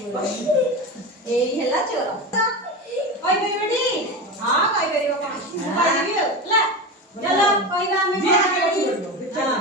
ए ह्याला चला काय काय बेटी हां काय करी बाबा काय दियो ला चलो कोई काम में हां